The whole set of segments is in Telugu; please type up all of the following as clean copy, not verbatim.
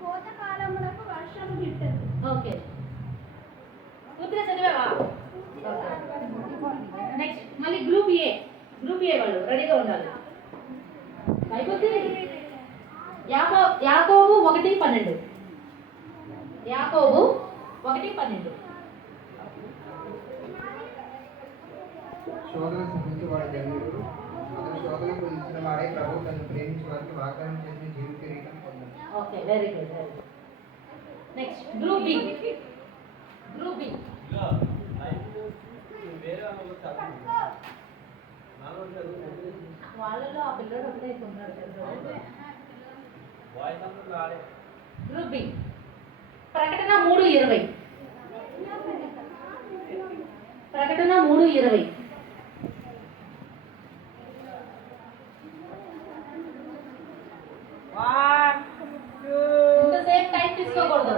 కోతకాలమునకు వర్షం గిట్టదు. ఓకే, పూర్తిగా చదివావా? నెక్స్ట్ మళ్ళీ గ్రూప్ ఏ వాళ్ళు రెడీగా ఉండాలి. అయిపోతే యాకోబు 1:12. యాకోబు 1:12. శోధన సహించి వాడి ధన్యుడు, అతను శోధనకు ఇచ్చిన వాడే ప్రభు తను ప్రేమించి వారికి వాగ్దానం చేసిన జీవ కిరీటం పొందాడు. Okay, very good. Next group B. వాళ్ళలో ఆ పిల్లడు ఒకటే ఉన్నాడు. గ్రూప్ బి ప్రకటన 3:20. ప్రకటన 3:20. ఇంతసేపు టైం తీసుకోకూడదు.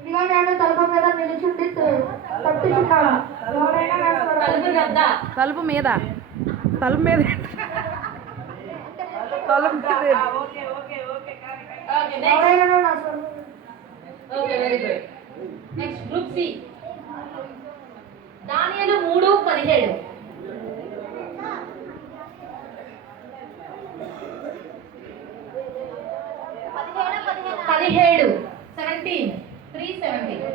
ఇదిగో నేను తలుపు మీద నిలుచుండి తట్టుచున్నాను. ఎవరైనా నాకు తలుపు వద్దా? తలుపు మీద తలుపు మీద ఎవరైనా నా స్వరం okay, very good. Next group C. దానియేలు 3:17.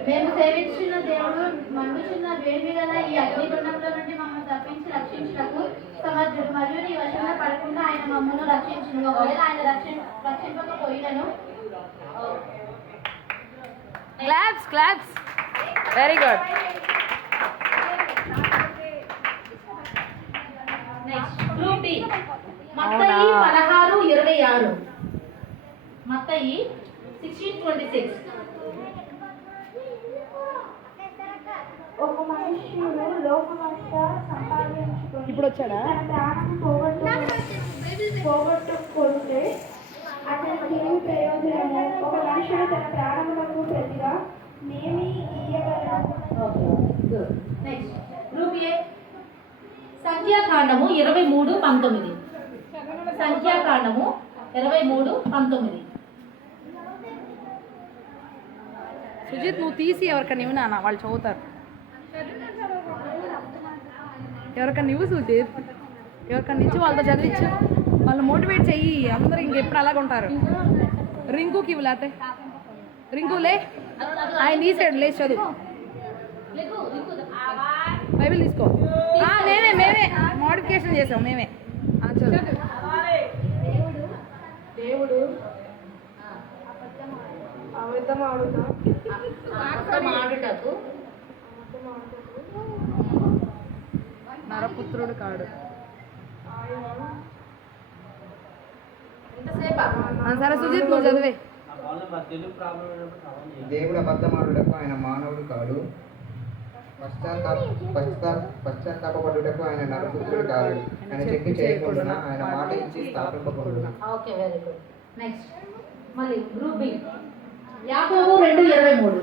మేము సేవించిన దేవుడు మండుచున్న వేడిమి గల ఈ అగ్నిగుండంలో నుండి మమ్మల్ని తప్పించి రక్షించుటకు సమర్థుడు. మరియు నీ వశంలో పడకుండా ఆయన మమ్మల్ని రక్షించును. ఒకవేళ ఆయన రక్షింపకపోయినను. Claps very good. Next group D. మత్తయి 16:26. మత్తయి 16:26. ఒక మనుష్యుడు లోకమంతా సంపాదించుకొని ఇప్పుడు వచ్చాడా? తన ప్రాణం పోగొట్టుకుంటే అతనికి ఏమి ప్రయోజనము? ఒక మనుషుడు తన ప్రాణములకు ప్రతిగా నేమి ఇయ్యగలడు? Next group A. సంఖ్యాకాండము 23:19. సంఖ్యాకాండము 23:19. సుజిత్, నువ్వు తీసి ఎవరికన్నా ఇవ్వు నాన్న, వాళ్ళు చదువుతారు. ఎవరికన్నా ఇవ్వు సుజిత్, ఎవరికన్నా ఇచ్చి వాళ్ళతో చదివించు, వాళ్ళు మోటివేట్ చెయ్యి. అందరూ ఇంకెప్పుడు అలాగ ఉంటారు. రింకుకి ఇవ్వు, లేతే రింకులే ఆయన తీసాడు, లేచి చదువు. బైబిల్ తీసుకో. మేమే మోడిఫికేషన్ చేసాం మేమే. చదువు. దేవుడు మాడుటకు నరపుత్రుడు కాడు. సరే సుజిత్, నువ్వు చదివే. దేవుడు అబద్ధమాడుటకు ఆయన మానవుడు కాడు, పశ్చాత్తాపడుటకు ఆయన నరపుత్రుడు కాదు. ఆయన చెప్పి చేయకుండా ఆయన మాట ఇచ్చి స్థాపింపకూడదు. Okay, very good. నెక్స్ట్ మళ్ళీ గ్రూప్ బి. యాకోబు 2:23.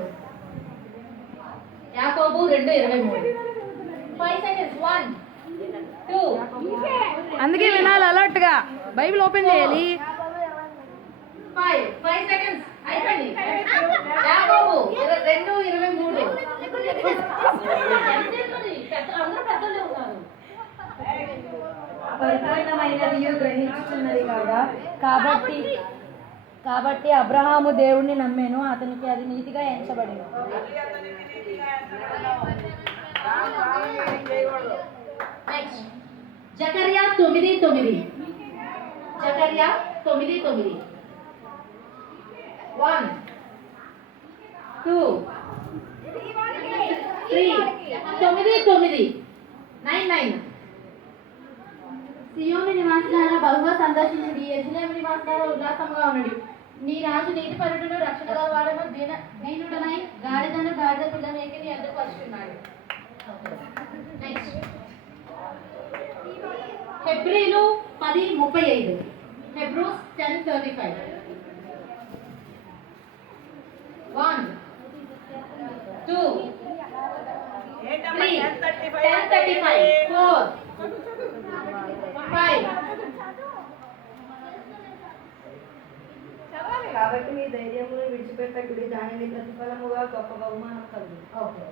యాకోబు 2:23. 5 seconds. 1 2. అందుకే వినాలి అలర్ట్ గా. బైబిల్ ఓపెన్ చేయాలి. 5 seconds. అయిపోయింది. యాకోబు 2:23. అందరూ పెద్దలే ఉన్నారు. పరిపూర్ణమైనది గ్రహించుచున్నది కాగా, కాబట్టి అబ్రహాము దేవుణ్ణి నమ్మెను, అతనికి అది నీతిగా ఎంచబడింది. నెక్స్ట్ జకర్యా 9:9. జకర్యా 9:9. 1 2 3 9:9. 9 సియోను నివాసులారా బహుగా సందర్శించుడి, యెరూషలేము నివాసులారా ఉల్లాసముగా ఉండుడి. నీ రాజు నీతిపరుడును రక్షణ గలవాడును దీనుడనై గాడిద పిల్ల మేకి నీ వద్దకు వచ్చున్నాడు. నెక్స్ట్ హెబ్రీలు 10:35. హెబ్రూస్ 10:35. 1 2 3 10:35. 4 5 కాబట్టి మీ ధైర్యమును విడిచిపెట్టకుడి, దానిని ప్రతిఫలముగా గొప్ప బహుమానం కలుగు. ఓకే.